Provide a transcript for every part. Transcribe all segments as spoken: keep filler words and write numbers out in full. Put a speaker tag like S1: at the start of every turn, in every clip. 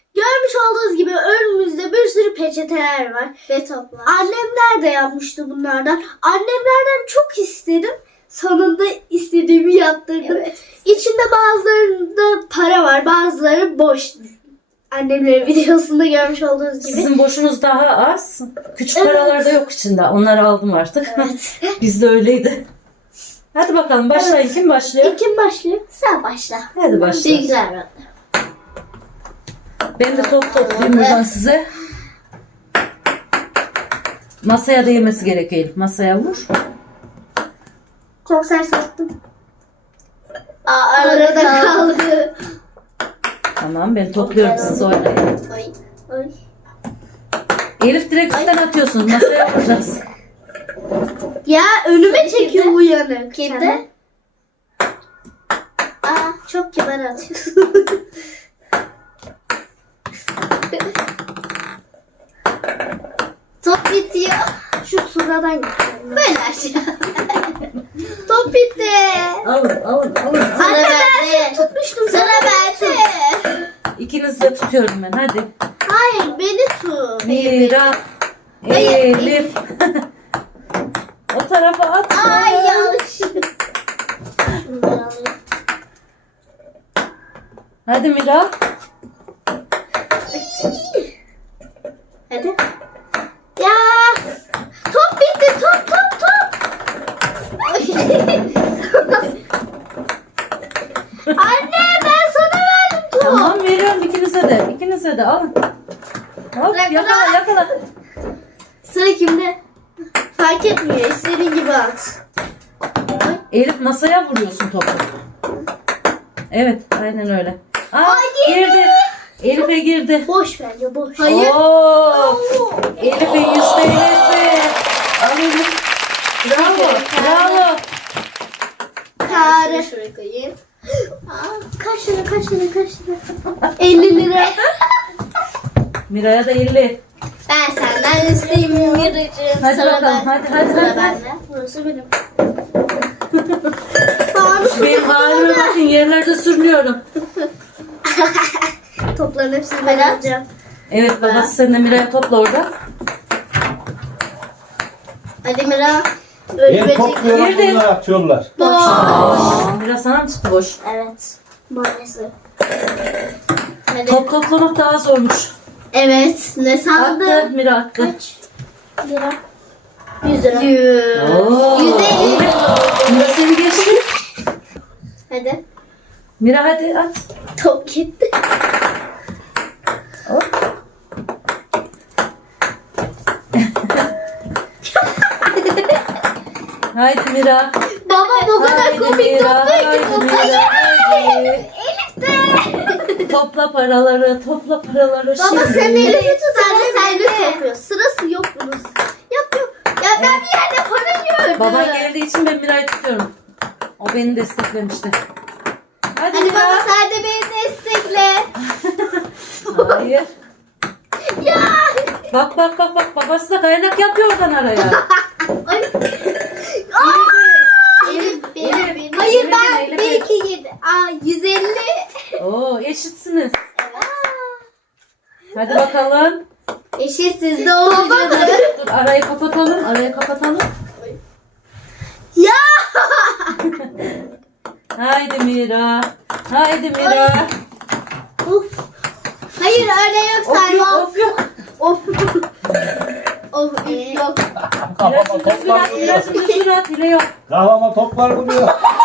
S1: Görmüş olduğunuz gibi önümüzde bir sürü peçeteler var.
S2: Ve toplar.
S1: Annemler de yapmıştı bunlardan. Annemlerden çok istedim. Sonunda istediğimi yaptırdım.
S2: Evet.
S1: İçinde bazılarında para var, bazıları boş. Annemlerin videosunda görmüş olduğunuz gibi.
S3: Sizin boşunuz daha az. Küçük
S1: Evet.
S3: paralar da yok içinde. Onları aldım artık.
S1: Evet.
S3: Bizde öyleydi. Hadi bakalım başlayın.
S1: Evet.
S3: Kim başlıyor?
S1: Kim başlıyor?
S2: Sen başla.
S3: Hadi başla.
S1: Bilgiler var.
S3: Ben de top toplayayım buradan size. Masaya değmesi gerekiyor Elif. Masaya vur.
S1: Çok sert sattım.
S2: Aa,
S1: Arada kaldı.
S3: Tamam ben topluyorum, siz oynayın.
S2: Oy.
S1: Ay.
S3: Elif direkt üstten atıyorsun. Masaya vuracağız.
S1: Ya önüme
S2: Kimde?
S1: çekiyor uyanık.
S2: Kimde?
S1: Aa, çok kibar atıyorsun.
S2: Top bitiyor.
S1: Şu suradan gidiyorum.
S2: Böyle aşağı.
S1: Top bitti.
S3: Alın alın alın.
S2: Sıra
S1: Anne, ben
S2: bende.
S1: Tutmuştum.
S2: Sıra bende.
S3: İkinizi de tutuyorum ben. Hadi.
S1: Hayır beni tut.
S3: Mira.
S2: Hayır.
S3: Elif. O tarafa at.
S2: Ay yanlış.
S1: Şunu ben alayım.
S3: Hadi Mira.
S1: Hadi. Ya. Top bitti. Top top top. Anne ben sana verdim top.
S3: Tamam veriyorum ikinize de. İkinize de alın. Hop
S2: Bırak,
S3: yakala
S2: bırak.
S3: yakala.
S1: Sıra kimde? Fark etmiyor. İstediğin gibi at.
S3: Elif masaya vuruyorsun topu. Evet aynen öyle. Aa,
S2: Ay, girdi.
S3: girdi. Elif'e girdi.
S1: Boş ver ya boş.
S2: Hayır.
S3: Oo, Elif'in yüz T L'si. Al Elif. Bravo. Bravo.
S1: Kare.
S2: Şuraya koyayım.
S1: Aa, kaç lira kaç lira kaç lira? elli lira.
S3: Mira'ya da elli.
S2: Ben senden isteyeyim Miracığım.
S3: Hadi
S2: Sıra
S3: bakalım.
S2: ben.
S3: Hadi hadi
S2: Sıra
S3: hadi.
S2: bende.
S1: Burası benim. Fanus
S3: Benim halime bakın, yerlerde sürünüyorum.
S1: topların hepsini
S2: Hadi
S1: ben
S2: at.
S1: alacağım.
S3: Evet babası sen de Mira'ya topla orada.
S2: Hadi Mira.
S1: Ölü
S4: Ben
S1: böcek.
S4: topluyorum,
S3: Girdim.
S4: bunlar atıyorlar.
S3: Aa, Mira sana mı çıktı boş?
S1: Evet. Maalesef.
S2: Hadi.
S3: Top toplamak daha zormuş.
S2: Evet. Ne
S3: Attı.
S2: sandın?
S3: Mira attı.
S1: Kaç lira? yüz lira.
S2: Yüz.
S3: Oo.
S2: Yüz elli.
S3: Mira seni geçti.
S2: Hadi.
S3: Mira hadi at.
S1: Top gitti.
S3: Hop. Haydi Mira.
S2: Baba bu kadar
S3: Haydi
S2: komik
S3: Mira.
S2: toplayın
S3: Haydi
S2: ki.
S3: Mira. Haydi. Topla paraları, topla paraları
S1: Baba
S3: şimdi.
S1: sen elini tut
S2: Sıra
S1: annem elini
S2: sende.
S1: sokuyor. Sırası yok bunun. Yap yap. Ya ben bir yerde para gördüm.
S3: Baban geldiği için ben Mira'yı tutuyorum. O beni desteklemişti. Hadi,
S2: Hadi
S3: Mira.
S2: baba sen de beni destekle.
S3: Hayır.
S1: Ya.
S3: Bak bak bak bak, babası da kaynak yapıyor oradan araya.
S1: Ay.
S2: Elif,
S3: Elif,
S2: benim,
S3: Elif,
S2: Hayır
S3: Elif,
S2: ben
S3: Elif,
S2: bir
S3: Elif.
S2: iki yedi. Aa yüz elli.
S3: Oo eşitsiniz. Hadi bakalım.
S2: Eşit sizde olacak.
S3: Dur arayı kapatalım. Arayı kapatalım.
S1: Ya.
S3: Haydi Mira. Haydi Mira.
S1: Of.
S2: Hayır öyle yok
S3: Of yok
S2: saymam.
S3: of yok.
S1: Of.
S2: Of üf yok.
S4: Kafama
S3: Miracım düzgün
S4: toplar
S3: at.
S4: vuruyor.
S3: Miracım düzgün at. Hile yok.
S4: Kafama toplar vuruyor.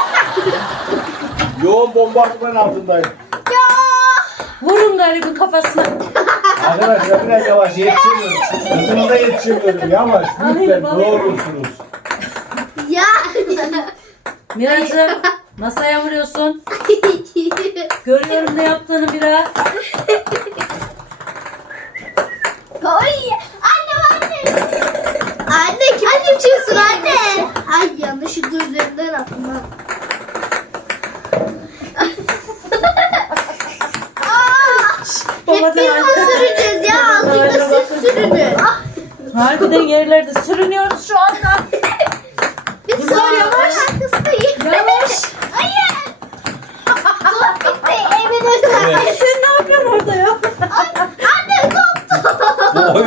S4: Yoğun bombardıman altındayım.
S3: Vurun garibin kafasına.
S4: Arkadaşlar biraz yavaş yetişemiyorum. Hızınıza yetişemiyorum. Yavaş. Lütfen doğrulsunuz.
S1: Ya.
S3: Miracım masaya vuruyorsun. Görüyorum ne yaptığını Mira.
S2: Oy. Anne anne.
S1: Anne kim açıyorsun anne? Ay yanlışlıkla üzerinden attım ha. Hep
S3: Babadan
S1: biz
S3: anne.
S1: süreceğiz ya. Azıcık da siz sürünün.
S3: Harbiden yerlerde sürünüyoruz şu anda.
S1: Biz
S3: Güzel.
S1: sonra yavaş arkasındayız.
S3: Yavaş.
S2: Hayır. Top bitti. Evin önünde.
S4: Evet.
S3: Sen ne yapıyorsun orada ya?
S2: Ay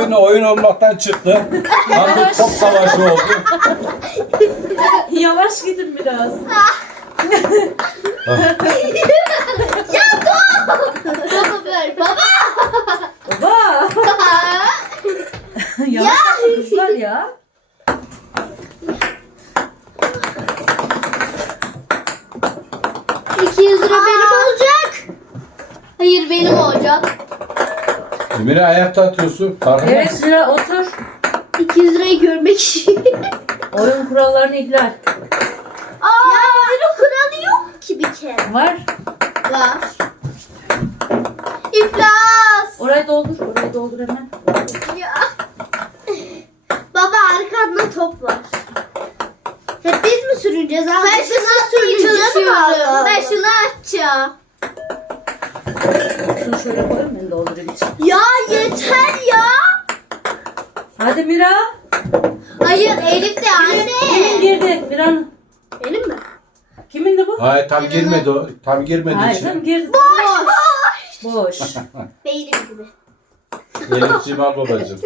S4: oyunu oyun olmaktan çıktı. Artık top savaşı oldu.
S3: Yavaş gidin biraz.
S2: Baba ver. Baba.
S3: Baba. Yavaş gidin kızlar ya.
S2: iki yüz lira benim olacak. Hayır benim olacak.
S4: Emir'i ayakta atıyorsun. Farkında
S3: Evet
S4: mısın?
S3: Mira otur.
S1: iki yüz lirayı görmek için.
S3: Oyun kurallarını ihlal.
S1: Aa, öyle kuralı yok ki bir kere.
S3: Var.
S2: Var. İflas.
S3: Orayı doldur. Orayı doldur hemen.
S2: Ya.
S1: Baba arkanda top var. Hep biz mi süreceğiz? Abi?
S2: Ben
S1: Biz
S2: şunu atmaya
S1: süreceğiz
S2: çalışıyorum.
S1: ama.
S2: Ben şunu açacağım.
S3: Şunu şöyle koyayım ben doldurayım için.
S1: Ya yeter ya.
S3: Hadi Mira.
S2: Hayır Elif de
S3: Kimin
S2: anne.
S3: girdi? Mira'nın.
S1: Benim mi?
S3: Kimindi bu?
S4: Hayır tam girmedi o. Tam girmedi
S3: Hayır tam
S4: içine.
S3: girdi.
S2: Boş.
S3: Boş.
S1: Beynim gibi.
S4: Elifciğim al babacığım.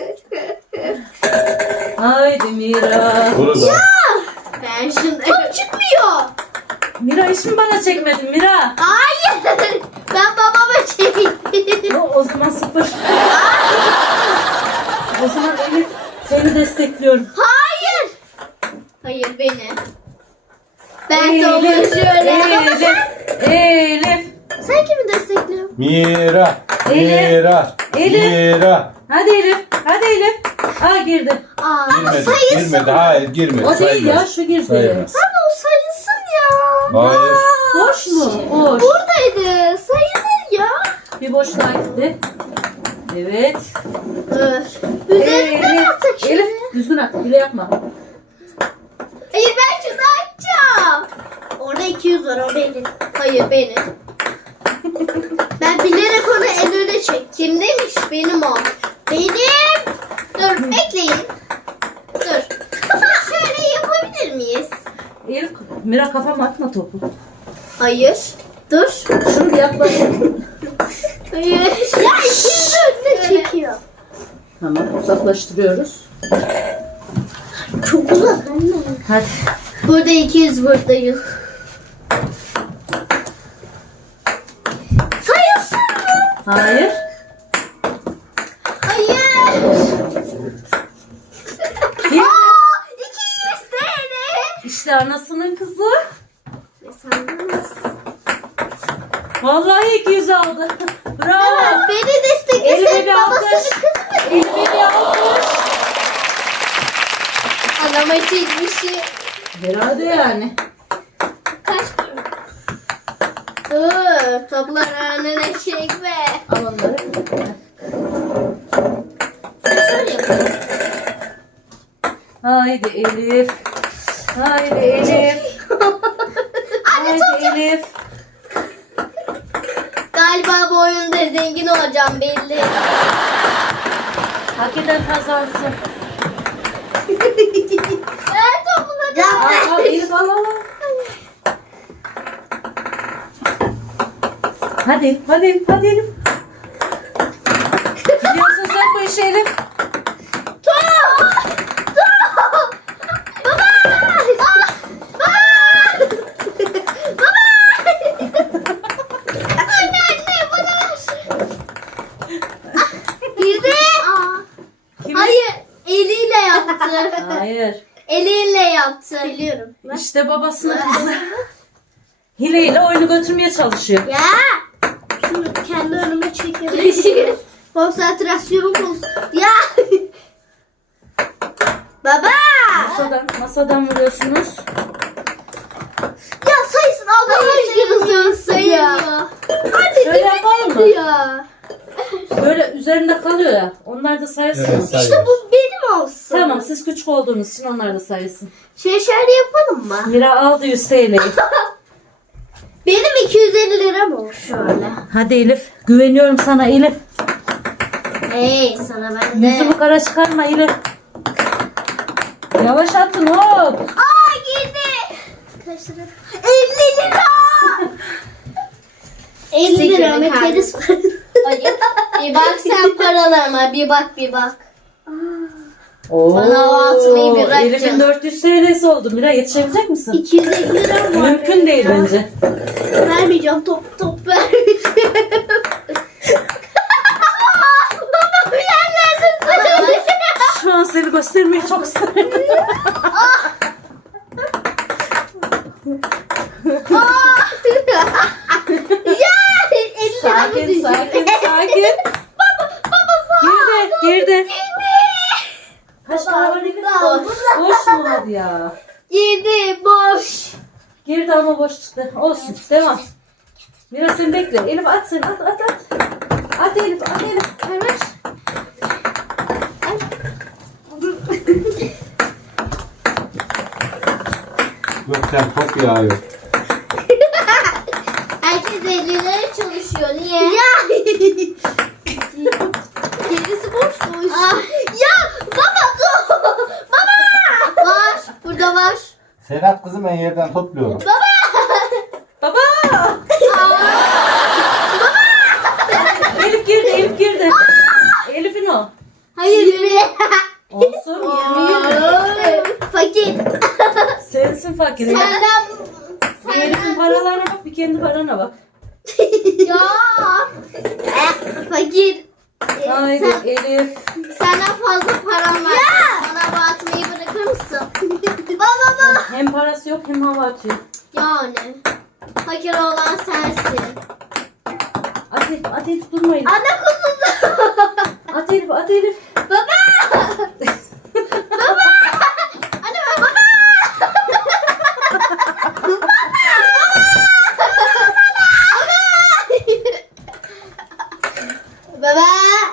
S3: Haydi Mira.
S4: Bunu da.
S2: Ben şunu...
S1: Top çıkmıyor.
S3: Mira hiç mi bana çekmedin Mira?
S2: Hayır. Ben babama çektim.
S3: O, o zaman sıfır. O zaman Elif seni destekliyorum.
S2: Hayır. Hayır beni. Ben
S3: Elif,
S2: dolaşıyorum.
S3: Elif, Elif.
S1: Sen kimi destekliyorsun?
S4: Mira.
S3: Elif.
S4: Mira.
S3: Elif.
S4: Mira.
S3: Hadi Elif, hadi Elif. Aa girdi.
S1: Aa,
S4: Girmedi. Girmedi. Hayır girmedi.
S3: O değil ya,
S4: Saymaz.
S3: şu girdi.
S4: Saymaz.
S1: ama o sayılsın ya.
S4: Hayır.
S3: Boş mu? Boş.
S1: Buradaydı. Sayılır ya.
S3: Bir boş daha gitti. Evet.
S1: Dur. Üzerinden
S3: Elif,
S1: atsak şimdi.
S3: Elif düzgün at, bile yapma.
S2: Hayır ben şunu açacağım.
S1: Orada iki yüz var o benim.
S2: Hayır benim.
S1: Ben bilerek onu en öne çektim.
S2: Kimdeymiş? Benim o.
S1: Benim.
S2: Dur bekleyin. Dur. Şöyle yapabilir miyiz?
S3: Elif, Mira kafama atma topu.
S2: Hayır. Dur.
S3: Şunu bir yap bakayım.
S2: Hayır.
S1: Ya iki yüz önüne çekiyor.
S3: Tamam, uzaklaştırıyoruz.
S1: Çok uzak anne.
S3: Hadi.
S2: Burada iki yüz, burada yüz.
S1: Sayılsın mı?
S3: Hayır.
S2: Hayır.
S3: Kim?
S2: Aa, iki yüz T L.
S3: İşte anasının kızı.
S1: Ne sandınız?
S3: Vallahi iki yüz aldı. Bravo.
S2: Beni
S3: Elime
S2: desteklesek
S3: bir
S2: babasının
S3: alkış.
S2: kızı.
S3: Elime bir alkış.
S2: Anama çekmişi.
S3: Herhalde yani.
S2: Kaç para? Dur. Toplar önüne çekme.
S3: Al onları.
S2: Şöyle yapalım.
S3: Haydi Elif. Haydi Elif. Haydi Elif.
S2: Galiba bu oyunda zengin olacağım belli.
S3: Hak eden kazansın.
S2: Ver topuları.
S3: Al, al Elif al al. al. Hadi, hadi Elif, hadi Elif. Biliyorsun sen bu işi Elif.
S2: Anne anne bana ver. Girdi.
S3: Kim?
S2: Hayır. Eliyle yaptı.
S3: Hayır.
S2: Eliyle yaptı.
S1: Biliyorum.
S3: İşte babasının kızı. Hileyle oyunu götürmeye çalışıyor.
S1: Ya. Şunu kendi önüme çekelim. Konsantrasyonum olsun. Ya. Baba.
S3: Masadan, masadan vuruyorsunuz.
S1: Ya sayısın Allah aşkına sayın ya. Hadi
S3: Şöyle yapalım mı?
S1: ya.
S3: Böyle üzerinde kalıyor ya. Onlar da sayısın.
S4: Evet,
S1: İşte
S4: sayıyoruz.
S1: bu benim olsun.
S3: Tamam siz küçük olduğunuz için onlar da sayısın.
S1: Şey şöyle yapalım mı?
S3: Mira aldı yüz T L'yi.
S1: Benim iki yüz elli liram olsun şöyle.
S3: Hadi Elif. Güveniyorum sana Elif.
S1: Hey sana ben de.
S3: Yüzümü kara çıkarma Elif. Yavaş atın hop.
S2: Aa girdi.
S1: Kaç lira?
S2: elli lira.
S1: elli lira
S2: Sekirini
S1: meteriz.
S2: Hayır. Bir bak sen paralarıma. Bir bak bir bak.
S3: Oo,
S2: Bana hava atmayı bırak
S3: Elif'in
S2: canım.
S3: dört yüz T L'si oldu. Mira yetişebilecek misin?
S1: iki yüz elli lira var.
S3: Mümkün değil bence.
S1: Vermeyeceğim, top top vermeyeceğim. Baba bir yerlerden
S3: Şu an seni göstermeyi çok isterim.
S1: Ya elli
S3: Sakin,
S1: lira
S3: sakin, sakin. Girdi, girdi. Kaç para var Elif?
S1: Boş.
S3: Boş mu hadi ya?
S1: Yedi boş.
S3: Girdi ama boş çıktı. Olsun, devam. Mira sen bekle. Elif at sen, at, at, at. At Elif, at Elif.
S1: Evet.
S4: Gökten top yağıyor.
S2: Herkes elli lira çalışıyor. Niye?
S1: Ya.
S2: Gerisi boş boş.
S1: Ah, ya baba dur. Baba.
S2: Var. Burada var.
S4: Serhat kızım ben yerden topluyorum.
S3: Baba! Elif girdi, Elif girdi. Elif'in o.
S2: Hayır.
S1: Yirmi.
S3: Olsun, yirmi yirmi.
S1: Fakir.
S3: Sensin fakir. Elif.
S2: Senden.
S3: Bir Elif'in paralarına bak, bir kendi parana bak.
S2: Ya.
S1: Eh, Fakir.
S3: Haydi Elif.
S2: Senden fazla param var.
S1: Ya.
S2: Bana hava atmayı bırakır mısın?
S1: Baba baba.
S3: Hem parası yok hem hava atıyor.
S2: Yani. Fakir olan sensin.
S3: At Elif, at Elif durmayın.
S1: Ana kuzusu.
S3: At Elif, at Elif.
S1: Baba. Baba. Anne baba. Baba.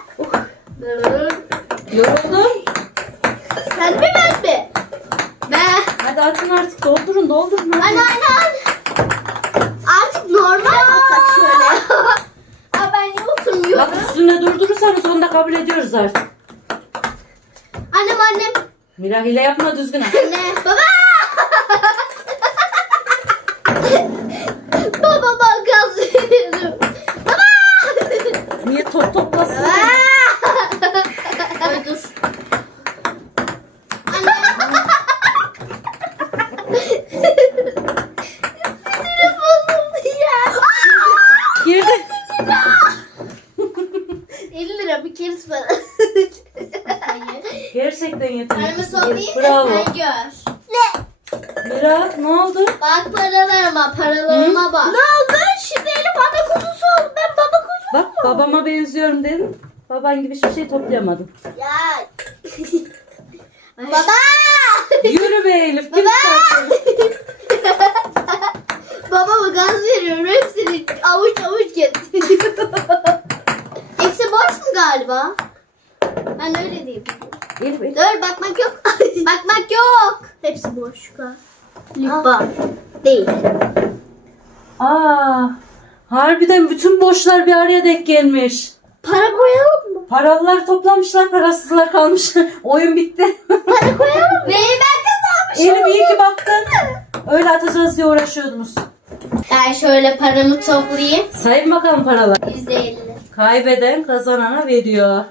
S3: Yoruldun.
S1: Sen mi ben mi?
S2: Ben.
S3: Hadi atın artık, doldurun, doldurun. hadi.
S1: Anne anne. Artık normal atsak şöyle.
S2: Aa, ben niye oturmuyorum?
S3: Bak üstüne durdurursanız onu da kabul ediyoruz artık.
S1: Annem annem.
S3: Mira hile yapma düzgün. at.
S1: Anne. Baba. Baba bak gaz veriyorum. Baba.
S3: Niye top toplasın?
S1: Baba.
S2: Ay dur.
S1: Sinirim bozuldu ya.
S3: Girdi.
S1: elli lira bir kere para.
S3: Gerçekten
S2: Paramı
S3: yeteneklisin.
S2: toplayayım da
S3: Bravo.
S2: sen gör.
S3: Mira ne oldu?
S2: Bak paralarıma, paralarıma bak.
S1: Ne oldu? Şimdi Elif anne kuzusu oldu. Ben baba kuzusu.
S3: Bak babama benziyorum dedim. Baban gibi hiçbir şey toplayamadım.
S1: Ya.
S2: Baba.
S3: Yürü be Elif. Kim çıkarttı?
S1: Babama gaz veriyorum. Hepsini avuç avuç getiriyor.
S2: Hepsi boş mu galiba? Ben öyle diyeyim.
S3: Elif, Elif.
S2: Dur bakmak yok. Bakmak yok.
S1: Hepsi boş galiba. Değil.
S3: Aa, harbiden bütün boşlar bir araya denk gelmiş.
S1: Para koyalım mı?
S3: Paralılar toplamışlar, parasızlar kalmış. Oyun bitti.
S1: Para koyalım mı?
S2: Neyi ben kazanmışım?
S3: Elif iyi ki baktın. Öyle atacağız diye uğraşıyordunuz.
S2: Ben şöyle paramı toplayayım.
S3: Sayın bakalım paralar.
S2: yüzde elli.
S3: Kaybeden kazanana veriyor.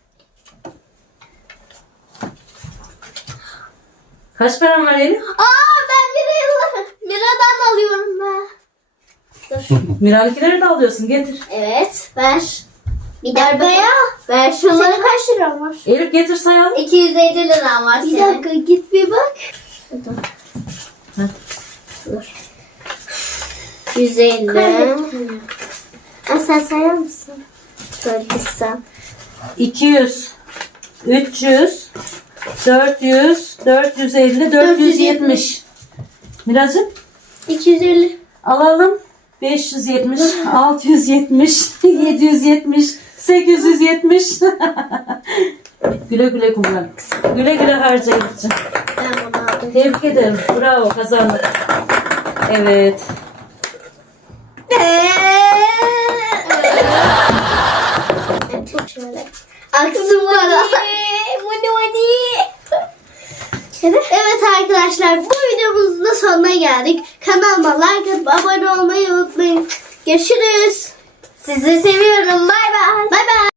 S3: Kaç paran var Elif?
S2: Aa ben Mira'yla Mira'dan alıyorum ben.
S3: Miralkileri de alıyorsun, getir.
S2: Evet ver. Bir dakika ya. Ver şunları.
S1: Senin kaç liran var?
S3: Elif getir sayalım.
S2: iki yüz elli liram var
S1: Bir
S2: senin.
S1: dakika git bir bak.
S2: yüz elli.
S1: Kaybettim. Ha, sen sayar mısın? Şöyle gitsem.
S3: iki yüz, üç yüz, dört yüz, dört yüz elli, dört yüz yetmiş. Miracığım
S1: iki yüz elli.
S3: alalım. beş yüz yetmiş, altı yüz yetmiş, yedi yüz yetmiş, sekiz yüz yetmiş. Güle güle kullan. Güle güle harca Elif'ciğim.
S1: Ben bunu aldım.
S3: Tebrik ederim. Bravo, kazandık. Evet.
S1: Ben çok şöyle. Aksım var.
S2: Mani mani.
S1: Evet arkadaşlar, bu videomuzun da sonuna geldik. Kanalıma like atıp abone olmayı unutmayın. Görüşürüz.
S2: Sizi seviyorum. Bay bay.